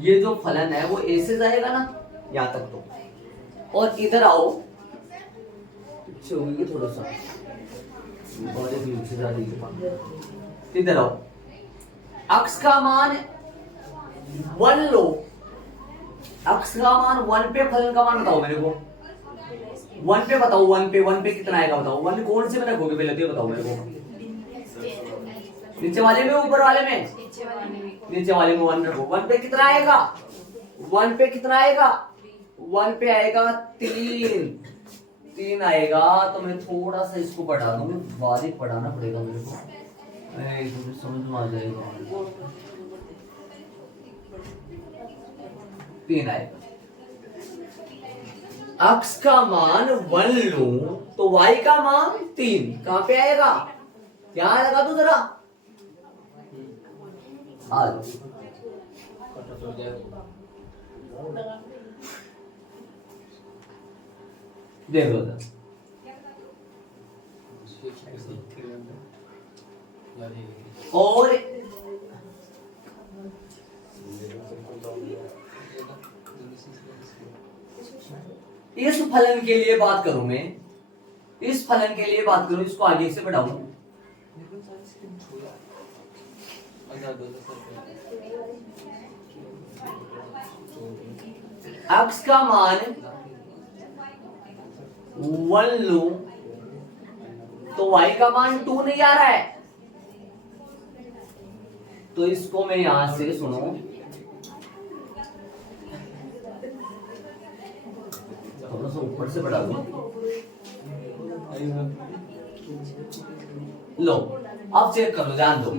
ये जो फलन है वो ए से जाएगा ना यहां तक तो, और इधर आओ पीछे होगी थोड़ा सा, इधर आओ, x का मान 1 लो, x का मान 1 पे फलन का मान बताओ मेरे को, 1 पे बताओ, 1 पे कितना आएगा बताओ, 1 कौन से में रखोगे पहले तो बताओ मेरे को, नीचे वाले में ऊपर वाले में, नीचे वाले में 1 रखो, 1 पे कितना आएगा, 1 पे कितना आएगा, 1 पे आएगा 3 आएगा। तो मैं थोड़ा सा इसको बढ़ा दूं, बारीक बढ़ाना पड़ेगा मेरे को, समझ में आ जाएगा, 3 आएगा। x का मान 1 लूं तो y का मान 3 कहां पे आएगा, यहां लगा दो जरा, देखो और इस फलन के लिए बात करूं मैं, इस फलन के लिए बात करूं, इसको आगे से बढ़ाऊं, x का मान 1 लूं तो y का मान 2 नहीं आ रहा है, तो इसको मैं यहां से सुनो, थोड़ा सा ऊपर से बढ़ा दूं, लो अब चेक कर लो, ध्यान दो,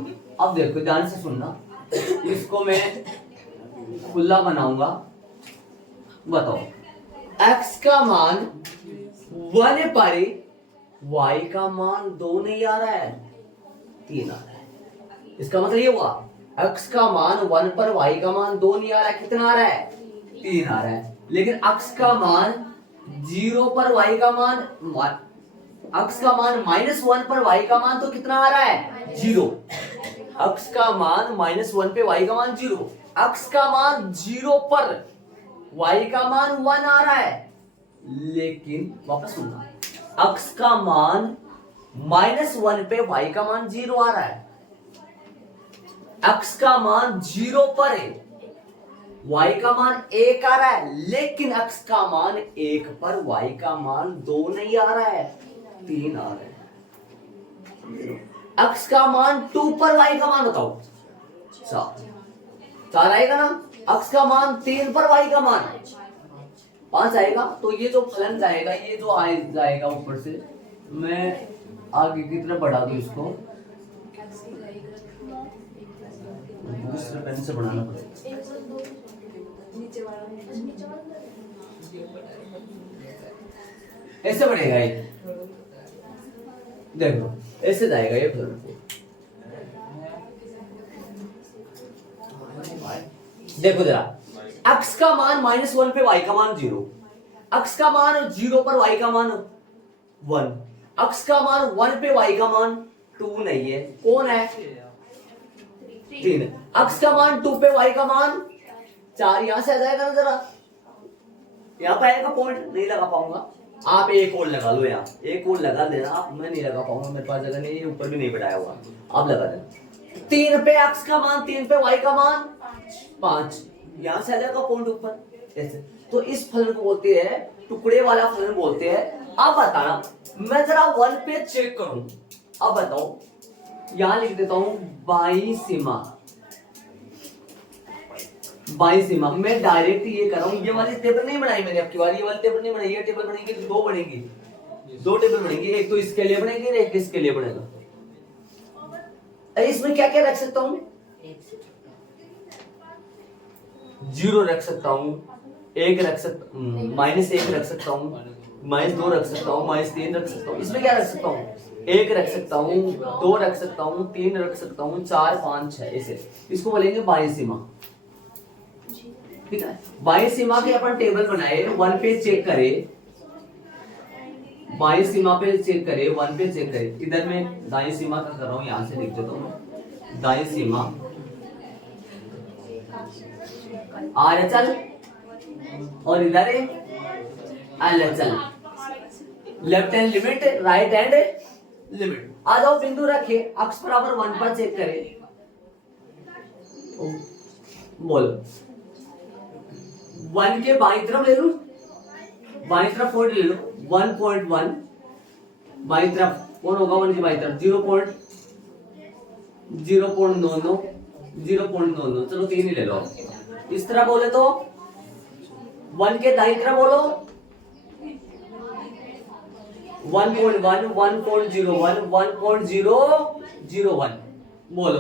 अब देखो ध्यान से सुनना, इसको मैं खुला बनाऊंगा, बताओ x का मान 1 पर y का मान 2 नहीं आ रहा है, 3 आ रहा है, इसका मतलब ये हुआ x का मान 1 पर y का मान 2 नहीं आ रहा है, कितना आ रहा है, 3 आ रहा है, लेकिन x का मान 0 पर y का मान, x का मान -1 पर y का मान तो कितना आ रहा है, 0, x का मान -1 पे y का मान 0, x का मान 0 पर y का मान 1 आ रहा है, लेकिन वापस सुनना, x का मान -1 पे y का मान 0 आ रहा है, x का मान 0 पर y का मान 1 आ रहा है, लेकिन x का मान 1 पर y का मान 2 नहीं आ रहा है, 3 आ रहा है। x का मान 2 पर y का मान बताओ, 4 आएगा ना, x का मान 3 पर y का मान 5 आएगा, तो ये जो फलन जाएगा, ये जो जाएगा ऊपर से, मैं आगे की तरफ बढ़ा दूं इसको, दूसरे पेन से बढ़ाना पड़ेगा, ऐसे बढ़ेगा ये, देखो ऐसे जाएगा ये फलन, देखो जरा, x का मान -1 पे y का मान 0, x का मान 0 पर y का मान 1, x का मान 1 पे y का मान 2 नहीं है, कौन है, 3, x का मान 2 पे y का मान 4, यहां से आ जाएगा ना, जरा यहाँ पे आएगा, पॉइंट नहीं लगा पाऊंगा, आप एक और लगा लो, यहाँ एक और लगा देना आप, मैं नहीं लगा पाऊंगा, मेरे पास जगह नहीं है, ऊपर भी नहीं बढ़ाया हुआ, आप लगा देना, 3 पे x का मान, 3 पे y का मान 5, यहां से आ जाएगा पॉइंट ऊपर ऐसे, तो इस फलन को बोलते हैं टुकड़े वाला फलन बोलते हैं। अब बताना, मैं जरा 1 पे चेक करूं, अब बताओ, यहां लिख देता हूं बाई सीमा, बाई सीमा, मैं डायरेक्ट ये कर रहा हूं, ये वाली टेबल नहीं बनाई मैंने आपकी बार, ये वाली टेबल नहीं बनाई, ये टेबल बनेगी, 2 बनेगी, 2 टेबल बनेगी, एक तो इसके लिए बनेगी और एक इसके लिए बनेगा। इसमें क्या क्या रख सकता हूं, 0 रख सकता हूं, 1 रख सकता हूं, -1 रख सकता हूं, -2 रख सकता हूं, -3 रख सकता हूं, इसमें क्या रख सकता हूं, 1 रख सकता हूँ, 2 रख सकता हूँ, 3 रख सकता हूँ, 4 5 6 ऐसे। इसको बोलेंगे बाह्य सीमा। ठीक है, बाह्य सीमा के अपन टेबल बनाए, 1 पे चेक करे, बाह्य सीमा पे चेक करे, 1 पे चेक करे। इधर मैं दाईं सीमा का कर रहा हूँ, यहां से लिख देता हूँ दाईं सीमा RHL और इधर है LHL, left hand limit, right hand limit. आ जाओ बिंदु रखे, अक्ष बराबर 1 पर चेक करें, बोलो 1 के बाईं तरफ ले लो, बाईं तरफ पॉइंट ले लो, 1.1 बाईं तरफ कौन होगा, 1 की बाईं तरफ 0.99, 0.99, चलो 3 ही ले लो। इस तरह बोले तो 1 के दाईं तरफ बोलो 1.1, 1.01, 1.001 बोलो।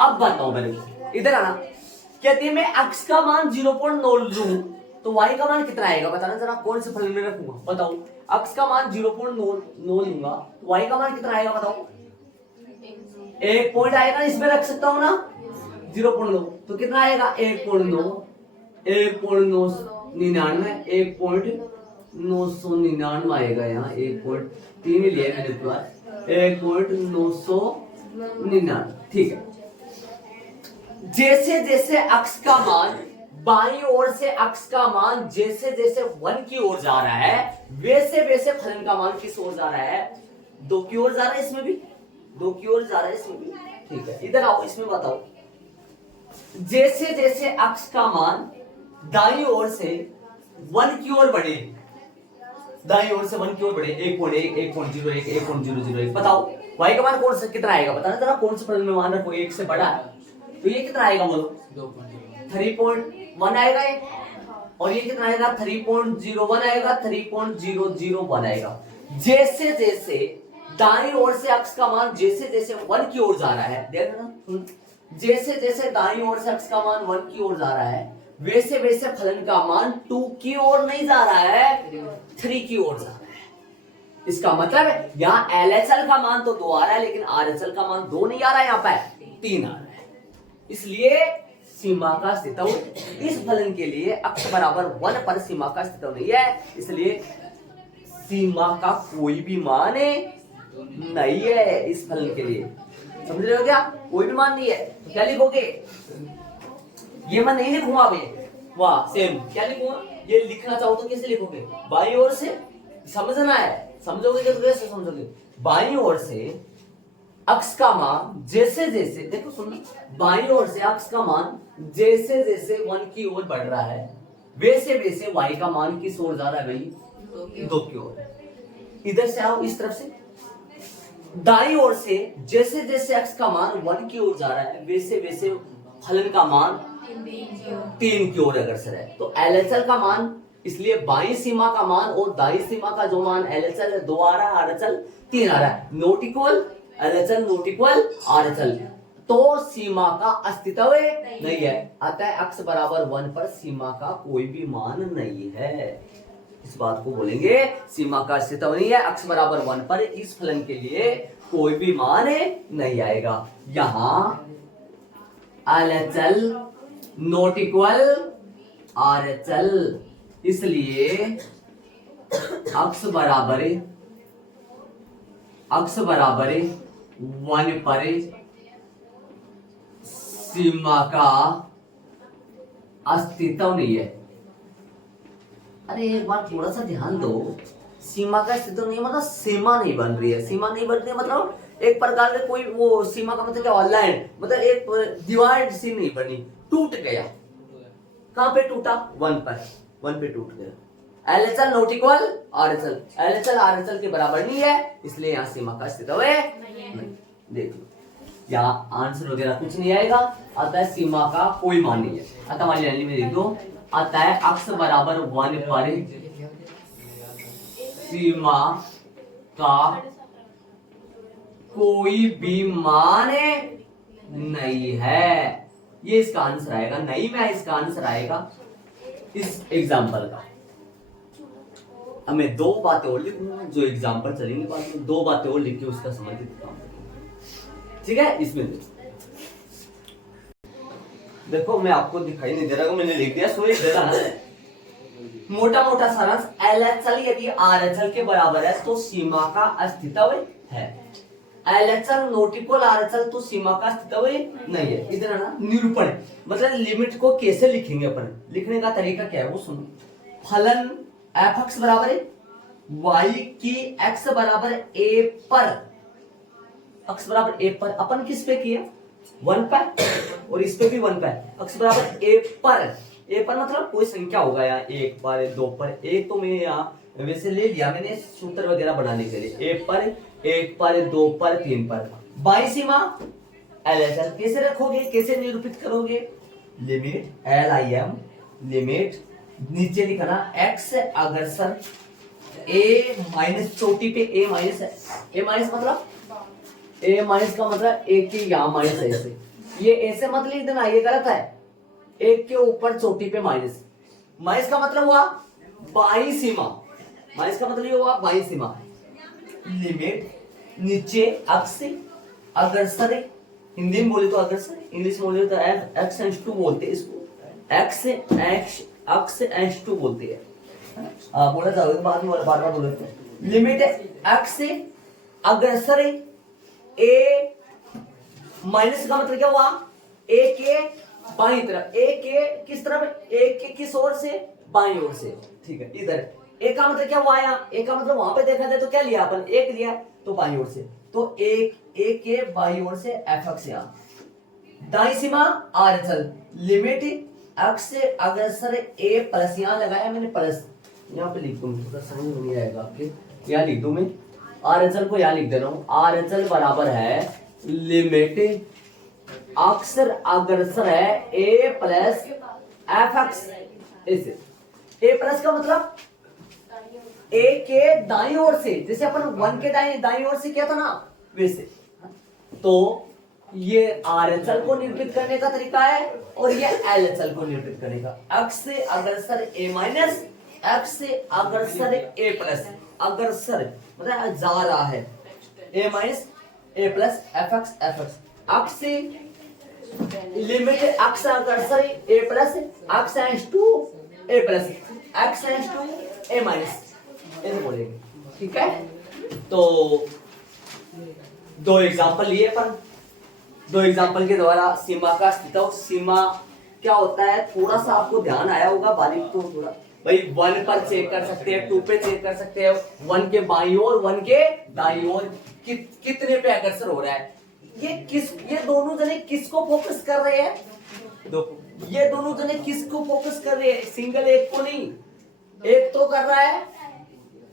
अब बताओ मेरे को, इधर आना। कहती है मैं x का मान 0.9 लूं तो y का मान कितना आएगा, बताना जरा, कौन से फलन में रखूंगा बताओ। x का मान 0.9 लूंगा तो y का मान कितना आएगा बताओ। 1 पॉइंट आएगा, इसमें रख सकता हूं ना 0.9, तो कितना आएगा 1.9, 1.999, 1.999 आएगा। यहाँ 1.3 ही लिया मैंने प्लस 1.999। ठीक है, जैसे जैसे अक्ष का मान बाईं ओर से अक्ष का मान जैसे जैसे 1 की ओर जा रहा है, वैसे वैसे फलन का मान किस ओर जा रहा है, 2 की ओर जा रहा है, इसमें भी 2 की ओर जा रहा है, इसमें भी। ठीक है, इधर आओ, इसमें बताओ, जैसे जैसे अक्ष का मान दाईं ओर से 1 की ओर बढ़े, दाईं ओर से 1 की ओर बढ़े, 1.1, 1.01, 1.001, बताओ y का मान कौन सा कितना आएगा, बताना जरा, कौन से फलन में मान रखो 1 से बड़ा है, तो ये कितना आएगा बोलो 3.1 आएगा ये, और ये कितना आएगा 3.01 आएगा, 3.001 आएगा। जैसे जैसे दाईं ओर से अक्ष का मान जैसे जैसे 1 की ओर जा रहा है, देखना, जैसे जैसे दाईं ओर से अक्ष का मान 1 की ओर जा रहा है, वैसे वैसे फलन का मान 2 की ओर नहीं जा रहा है, 3 की ओर जा रहा है। इसका मतलब है यहाँ LHL का मान तो 2 आ रहा है, लेकिन RHL का मान 2 नहीं आ रहा है, यहाँ पे 3 आ रहा है। इसलिए सीमा का अस्तित्व इस फलन के लिए अक्ष बराबर 1 पर सीमा का अस्तित्व नहीं है, इसलिए सीमा का कोई भी मान नहीं है इस फलन के लिए। समझ रहे हो क्या, कोई भी मान नहीं है, तो क्या लिखोगे, ये मैं नहीं लिखूंगा मैं, वाह सेम क्या लिखूंगा, ये लिखना चाहो तो कैसे लिखोगे, बाईं ओर से, समझना है, समझोगे तो कैसे समझोगे, बाईं ओर से अक्ष का मान जैसे जैसे, देखो सुनो, बाईं ओर से अक्ष का मान जैसे जैसे 1 की ओर बढ़ रहा है, वैसे वैसे y का मान किस ओर जा रहा है भाई, 2 की ओर। इधर से आओ, इस तरफ से, दाईं ओर से जैसे जैसे अक्ष का मान 1 की ओर जा रहा है, वैसे वैसे फलन का मान 3 की ओर अग्रसर है। तो LHL का मान, इसलिए बाईं सीमा का मान और दाईं सीमा का जो मान LHL है 2 आ रहा है, RHL 3 आ रहा है, not equal LHL not equal RHL, तो सीमा का अस्तित्व नहीं है। अतः अक्ष बराबर 1 पर सीमा का कोई भी मान नहीं है, इस बात को बोलेंगे सीमा का अस्तित्व नहीं है, अक्ष बराबर 1 पर इस फलन के लिए कोई भी मान नहीं आएगा। यहां LHL नॉट इक्वल RHL, इसलिए अक्ष बराबर 1 पर सीमा का अस्तित्व नहीं है। अरे एक बार थोड़ा सा ध्यान दो, सीमा का अस्तित्व नहीं मतलब सीमा नहीं बन रही है, सीमा नहीं बन रही है मतलब एक प्रकार से कोई वो सीमा का मतलब क्या, ऑनलाइन मतलब एक दीवार सी नहीं बनी, टूट गया। कहां पे टूटा, 1 पे टूट गया। LHL not equal RHL, LHL RHL के बराबर नहीं है, इसलिए यहाँ सीमा का अस्तित्व है नहीं। देख लो यहाँ आंसर वगैरह कुछ नहीं आएगा, अतः सीमा का कोई मान नहीं है। अतः वाली लाइन में देख दो, अतः अक्ष बराबर 1 पर सीमा का कोई भी मान नहीं है, ये इसका आंसर आएगा। नहीं में इसका आंसर आएगा इस एग्जाम्पल का। अब मैं दो बातें और लिखूंगा जो एग्जाम्पल चलेंगे बाद में, दो बातें और लिख के उसका संबंधित काम करेंगे। ठीक है, इसमें देखो मैं आपको दिखाई नहीं दे रहा, मैंने लिख दिया सो दे रहा है। मोटा मोटा सारांश, LHL यदि RHL के बराबर है तो सीमा का अस्तित्व है। LHL नॉट इक्वल RHL तो सीमा का अस्तित्व नहीं है। इधर ना निरूपण, मतलब लिमिट को कैसे लिखेंगे अपन, लिखने का तरीका क्या है वो सुनो। फलन f(x) बराबर है y की x बराबर a पर, x बराबर a पर अपन किस पे किया 1 पे, और इस पे भी 1 पे, x बराबर a पर, ए पर मतलब कोई संख्या होगा यहाँ, 1 पर 2 पर, एक तो मैं यहाँ वैसे ले लिया मैंने सूत्र वगैरह बनाने के लिए, ए पर 1 पर 2 पर 3 पर। बाई सीमा LHL कैसे रखोगे, कैसे निरूपित करोगे, लिमिट LIM लिमिट नीचे लिखना x अग्रसर a माइनस चोटी पे a माइनस है, a माइनस मतलब a माइनस का मतलब a के यहाँ माइनस है, ऐसे ये ऐसे मत लिख देना, ये गलत है। एक के ऊपर चोटी पे माइनस, माइनस का मतलब हुआ बाई सीमा, माइनस का मतलब ये हुआ बाई सीमा। लिमिट नीचे अक्ष अग्रसर, हिंदी में बोले तो अग्रसर, इंग्लिश में बोले तो x(2) बोलते हैं इसको, x(2) बोलते हैं। बोला जाओगे बाद में बार बार बोलते। लिमिट x अग्रसर a माइनस का मतलब क्या हुआ a के बाई तरफ, a के किस तरफ, a के किस ओर से, बाई ओर से। ठीक है, इधर a का मतलब क्या हुआ यहाँ, a का मतलब वहां पे देखा जाए तो क्या लिया अपन, एक लिया तो बाई ओर से, तो a के बाई ओर से f(x) यहाँ। दाई सीमा RHL लिमिट x अग्रसर a प्लस, यहाँ लगाया मैंने प्लस, यहाँ पे लिख दूं थोड़ा समझ में नहीं आएगा आपके, यहाँ लिख दूं मैं RHL को, यहाँ लिख दे रहा हूँ RHL बराबर है लिमिट अक्सर अग्रसर है a प्लस f(x), ऐसे a प्लस का मतलब a के दाईं ओर से, जैसे अपन 1 के दाईं ओर से किया था ना वैसे। तो ये RHL को निरूपित करने का तरीका है और ये LHL को निरूपित करने का। x से अग्रसर a माइनस, x से अग्रसर a प्लस, अग्रसर मतलब जा रहा है, a minus a plus f(x) x से लिमिट x अग्रसर a plus, x(2) a plus, x(2) a minus, ऐसे बोलेंगे। ठीक है, तो दो एग्जांपल लिए अपन, दो एग्जांपल के द्वारा सीमा का अस्तित्व, सीमा क्या होता है थोड़ा सा आपको ध्यान आया होगा बारीक, तो थोड़ा भाई 1 पर चेक कर सकते हैं, 2 पे चेक कर सकते हैं, 1 के बाईं ओर 1 के दाईं ओर कितने पे अग्रसर हो रहा है, ये दोनों जने किसको फोकस कर रहे हैं, देखो ये दोनों जने किसको फोकस कर रहे हैं, सिंगल एक को नहीं, एक तो कर रहा है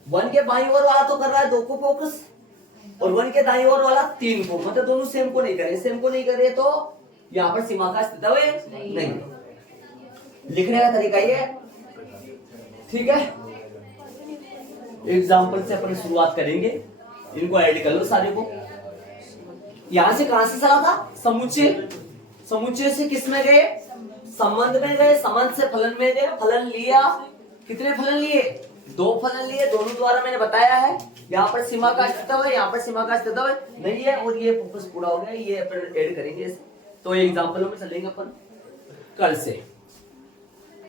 1 के बाईं ओर वाला तो कर रहा है 2 को फोकस, और 1 के दाईं ओर वाला 3 को, मतलब दोनों सेम को नहीं कर रहे, सेम को नहीं कर रहे तो यहाँ पर सीमा का अस्तित्व नहीं। लिखने का तरीका ये, ठीक है। एग्जाम्पल से अपन शुरुआत करेंगे, इनको ऐड कर लो सारे को। यहां से कहां से चला था, समुच्चय, समुच्चय से किस में गए, संबंध में गए, संबंध से फलन में गए, फलन लिया, कितने फलन लिए, 2 फलन लिए, दोनों द्वारा मैंने बताया है। यहाँ पर सीमा का अस्तित्व है, यहाँ पर सीमा का अस्तित्व नहीं है, और ये फोकस पूरा हो गया, ये अपन ऐड करेंगे। तो एग्जाम्पलों में चलेंगे अपन कल से।